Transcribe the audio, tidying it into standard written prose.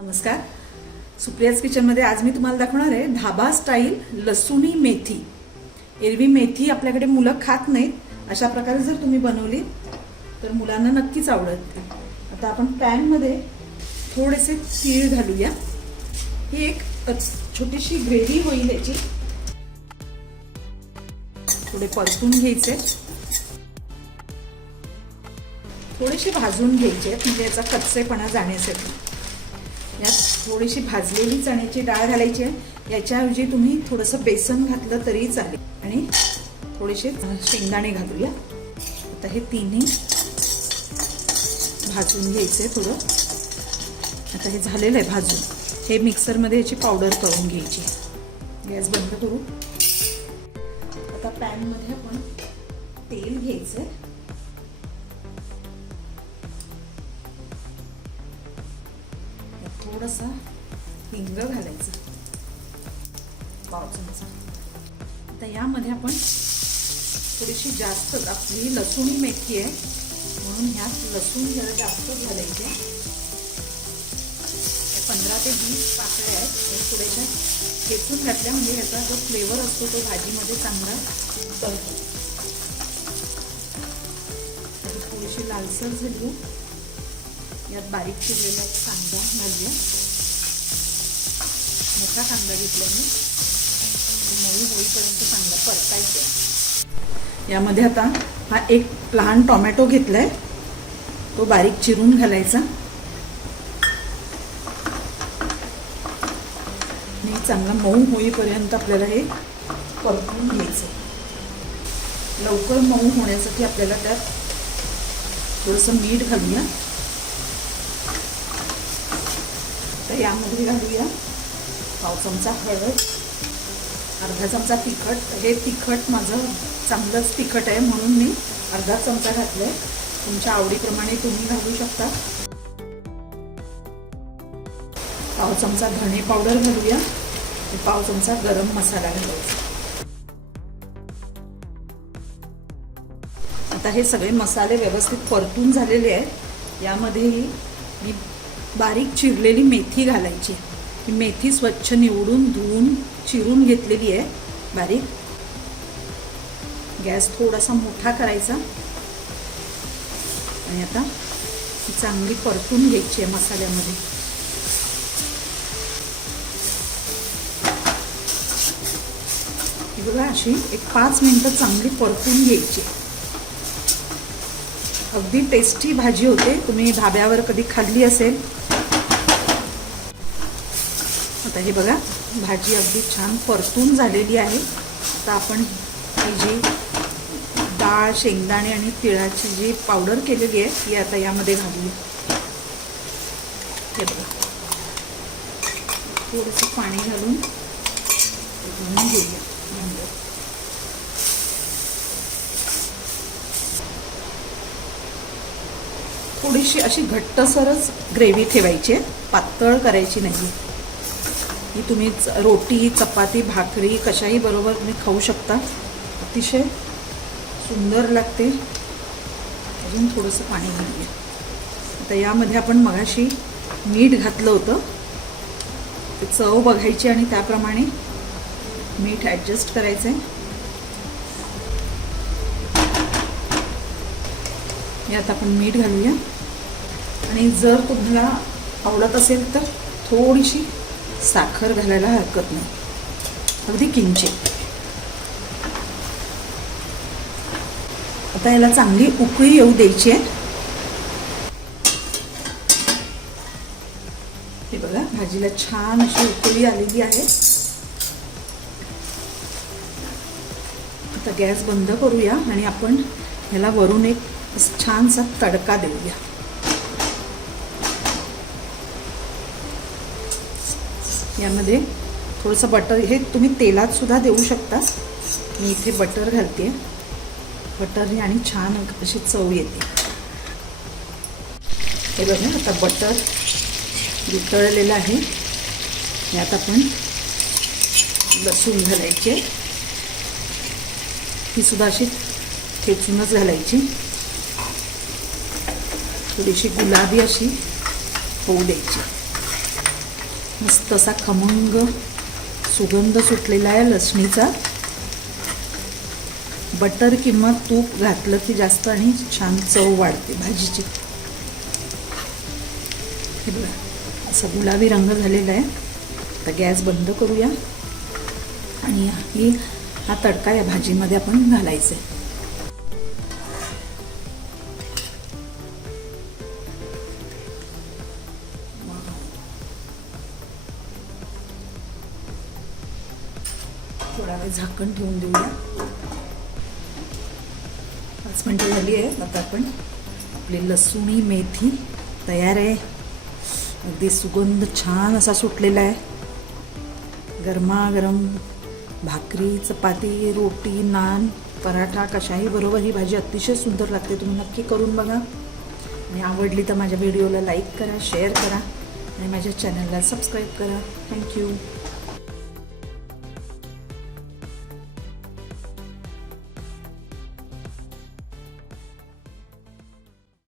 नमस्कार. सुप्रियाज किचनमध्ये आज मी तुम्हाला दाखवणार आहे धाबा स्टाईल लसूणी मेथी. एरवी मेथी आपल्याकडे मुलं खात नाहीत. अशा प्रकारे जर तुम्ही बनवली तर मुलांना नक्कीच आवडते. आता आपण पॅनमध्ये थोडेसे तीळ घालूया. ही एक छोटीशी ग्रेव्ही होईल याची. थोडे परतून घ्यायचे, थोडेसे भाजून घ्यायचे म्हणजे याचा कच्चेपणा जाण्यासाठी. यात थोडीशी भाजलेली चण्याची डाळ घालायची आहे. याच्याऐवजी तुम्ही थोडंसं बेसन घातलं तरी चालेल. आणि थोडेसे शेंगदाणे घालूया. आता हे तिन्ही भाजून घ्यायचे थोडं. आता हे झालेलं आहे भाजून. हे मिक्सरमध्ये याची पावडर करून घ्यायची. गॅस बंद करू. आता पॅनमध्ये आपण तेल घ्यायचं. थोडासा हिंग घालायचं, पाव चमचा. आता यामध्ये आपण थोडीशी जास्त, आपली लसूणी मेथी आहे म्हणून ह्यात लसूण जरा जास्त घालायचे. 15 ते 20 पाकळ्या आहेत. थोड्याशा ठेचून घातल्या म्हणजे याचा जो फ्लेवर असतो तो भाजीमध्ये चांगला उतरतो. थोडीशी लालसर झाली. यात बारीक चिरलेला एक कांदा घालूया. मोठा कांदा घेतला मी. मऊ होईपर्यंत कांदा परतायचा. यामध्ये आता हा एक लहान टोमॅटो घेतलाय, तो बारीक चिरून घालायचा. आणि चांगला मऊ होईपर्यंत आपल्याला हे परतून घ्यायचं. लवकर मऊ होण्यासाठी आपल्याला त्यात थोडंसं मीठ घालूया. तर यामध्ये घालूया पाव चमचा हळद, अर्धा चमचा तिखट. हे तिखट माझं चांगलंच तिखट आहे म्हणून मी अर्धा चमचा घातलंय. तुमच्या आवडीप्रमाणे तुम्ही घालू शकता. पाव चमचा धणे पावडर घालूया. पाव चमचा गरम मसाला घालायचा. आता हे सगळे मसाले व्यवस्थित परतून झालेले आहेत. यामध्येही मी बारीक चिरलेली मेथी घालायची. ही मेथी स्वच्छ निवडून धुवून चिरून घेतलेली आहे बारीक. गॅस थोडासा मोठा करायचा आणि आता ही चांगली परतून घ्यायची आहे मसाल्यामध्ये. ही बघा अशी एक 5 मिनिटं चांगली परतून घ्यायची. अगदी टेस्टी भाजी होते. तुम्ही ढाब्यावर कधी खाल्ली असेल. आता हे बघा भाजी अगदी छान परतून झालेली आहे. आता आपण ही जी डाळ, शेंगदाणे आणि तिळाची जी पावडर केलेली आहे ती आता यामध्ये घालूया. हे बघा थोडंसं पाणी घालून घेऊया. थोडीशी अशी घट्टसरच ग्रेव्ही ठेवायची आहे, पातळ करायची नाही. ही तुम्ही रोटी, चपाती, भाकरी कशाही बरोबर तुम्ही खाऊ शकता. अतिशय सुंदर लागते. अजून थोडंसं पाणी घालूया. आता यामध्ये आपण मगाशी मीठ घातलं होतं, ते चव बघायची आणि त्याप्रमाणे मीठ ॲडजस्ट करायचं आहे. यात आपण मीठ घालूया. आणि जर तुम्हाला आवडत असेल तर थोडीशी साखर घालायला हरकत नाही, अगदी किंचित. आता याला चांगली उकळी येऊ द्यायची आहे. हे बघा भाजीला छान अशी उकळी आलेली आहे. आता गॅस बंद करूया आणि आपण ह्याला वरून एक छानसा तडका देऊया. यामध्ये थोडंसं बटर, हे तुम्ही तेलात सुद्धा देऊ शकता. मी इथे बटर घालते. बटरने आणि छान अशी चव येते. हे बघा आता बटर वितळलेलं आहे. यात आपण लसूण घालायचे. ही सुद्धा अशी ठेचूनच घालायची. थोडीशी गुलाबी अशी होऊ द्यायची. मस्त असा खमंग सुगंध सुटलेला आहे लसणीचा. बटर किंवा तूप घातलं की जास्त आणि छान चव वाढते भाजीची. हे बघा असा गुलाबी रंग झालेला आहे. आता गॅस बंद करूया आणि हा तडका या भाजीमध्ये आपण घालायचा आहे. थोडा वेळ झाकण ठेवून देऊया. 5 मिनिटं झाली आहे. आता आपण आपली लसूणी मेथी तयार आहे. अगदी सुगंध छान असा सुटलेला आहे. गरमागरम भाकरी, चपाती, रोटी, नान, पराठा कशाही बरोबर ही भाजी अतिशय सुंदर लागते. तुम्ही नक्की करून बघा आणि आवडली तर माझ्या व्हिडिओला लाईक करा, शेअर करा आणि माझ्या चॅनलला सबस्क्राईब करा. थँक्यू.